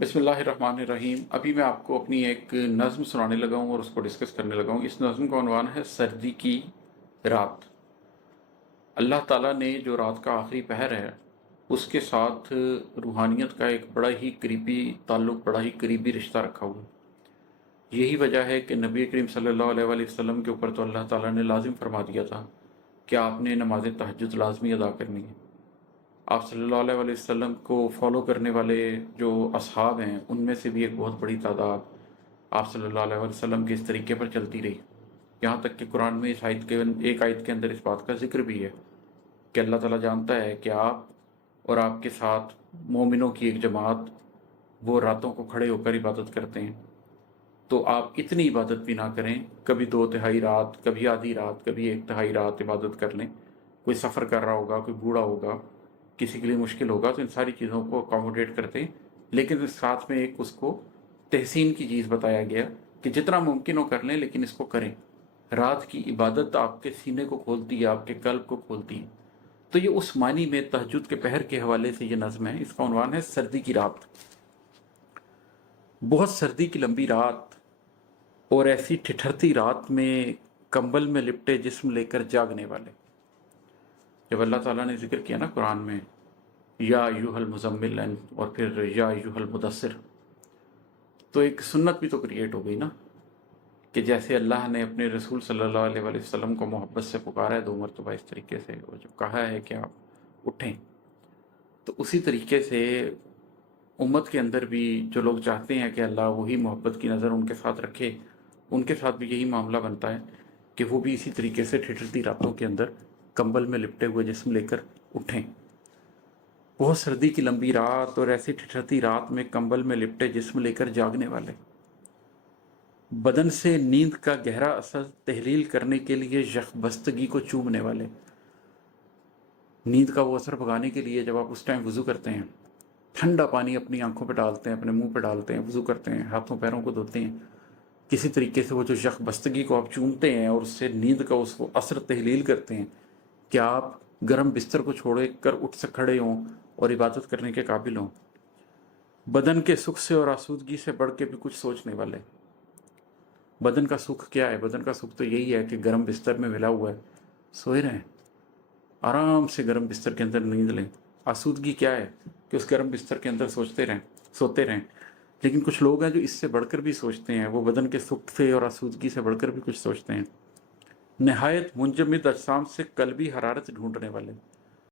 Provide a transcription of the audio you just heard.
बिस्मिल्लाहिर्रहमानिर्रहीम। अभी मैं आपको अपनी एक नज़्म सुनाने लगा हूँ और उसको डिस्कस करने लगा हूँ। इस नज़्म का उन्वान है सर्दी की रात। अल्लाह ताला ने जो रात का आखिरी पहर है उसके साथ रूहानियत का एक बड़ा ही करीबी ताल्लुक़, बड़ा ही करीबी रिश्ता रखा हुआ है। यही वजह है कि नबी करीम सल्लल्लाहु अलैहि वसल्लम के ऊपर तो अल्लाह ताला ने लाजिम फरमा दिया था कि आपने नमाज तहज्जुद लाजमी अदा करनी है। आप सल्लल्लाहु अलैहि वसल्लम को फॉलो करने वाले जो असहाब हैं उनमें से भी एक बहुत बड़ी तादाद आप सल्लल्लाहु अलैहि वसल्लम के इस तरीके पर चलती रही। यहाँ तक कि कुरान में इस आयत के एक आयत के अंदर इस बात का जिक्र भी है कि अल्लाह ताला जानता है कि आप और आपके साथ मोमिनों की एक जमात वो रातों को खड़े होकर इबादत करते हैं, तो आप इतनी इबादत भी ना करें। कभी 2/3 रात, कभी आधी रात, कभी 1/3 रात इबादत कर लें। कोई सफ़र कर रहा होगा, कोई बूढ़ा होगा, किसी के लिए मुश्किल होगा, तो इन सारी चीज़ों को अकोमोडेट करते हैं। लेकिन इस साथ में एक उसको तहसीन की चीज़ बताया गया कि जितना मुमकिन हो कर लें, लेकिन इसको करें। रात की इबादत आपके सीने को खोलती है, आपके कल्ब को खोलती है। तो ये उस मानी में तहज्जुद के पहर के हवाले से ये नज़्म है। इसका उन्वान है सर्दी की रात। बहुत सर्दी की लंबी रात और ऐसी ठिठरती रात में कंबल में लिपटे जिस्म लेकर जागने वाले। जब अल्लाह ताला ने जिक्र किया ना कुरान में, या अय्युहल मुज़म्मिल और फिर या अय्युहल मुदस्सिर, तो एक सुन्नत भी तो क्रिएट हो गई ना कि जैसे अल्लाह ने अपने रसूल सल्लल्लाहु अलैहि वसल्लम को मोहब्बत से पुकारा है 2 मरतबा इस तरीके से, और जब कहा है कि आप उठें, तो उसी तरीके से उम्मत के अंदर भी जो लोग चाहते हैं कि अल्लाह वही मोहब्बत की नज़र उनके साथ रखे, उनके साथ भी यही मामला बनता है कि वो भी इसी तरीके से ठिठुरती रातों के अंदर कंबल में लिपटे हुए जिस्म लेकर उठें। बहुत सर्दी की लंबी रात और ऐसी ठिठुरती रात में कंबल में लिपटे जिस्म लेकर जागने वाले, बदन से नींद का गहरा असर तहलील करने के लिए यकबस्तगी को चूमने वाले। नींद का वो असर भगाने के लिए जब आप उस टाइम वज़ू करते हैं, ठंडा पानी अपनी आंखों पे डालते हैं, अपने मुंह पे डालते हैं, वज़ू करते हैं, हाथों पैरों को धोते हैं, किसी तरीके से वो जो यकबस्तगी को आप चूमते हैं और उससे नींद का उसको असर तहलील करते हैं कि आप गर्म बिस्तर को छोड़ कर उठ से खड़े हों और इबादत करने के काबिल हों। बदन के सुख से और आसूदगी से बढ़ के भी कुछ सोचने वाले। बदन का सुख क्या है? बदन का सुख तो यही है कि गर्म बिस्तर में मिला हुआ है, सोए रहें, आराम से गर्म बिस्तर के अंदर नींद लें। आसूदगी क्या है कि उस गर्म बिस्तर के अंदर सोचते रहें, सोते रहें। लेकिन कुछ लोग हैं जो इससे बढ़कर भी सोचते हैं, वो बदन के सुख से और आसूदगी से बढ़कर भी कुछ सोचते हैं। नहायत मुंजमद अजसाम से कल्बी हरारत ढूंढने वाले।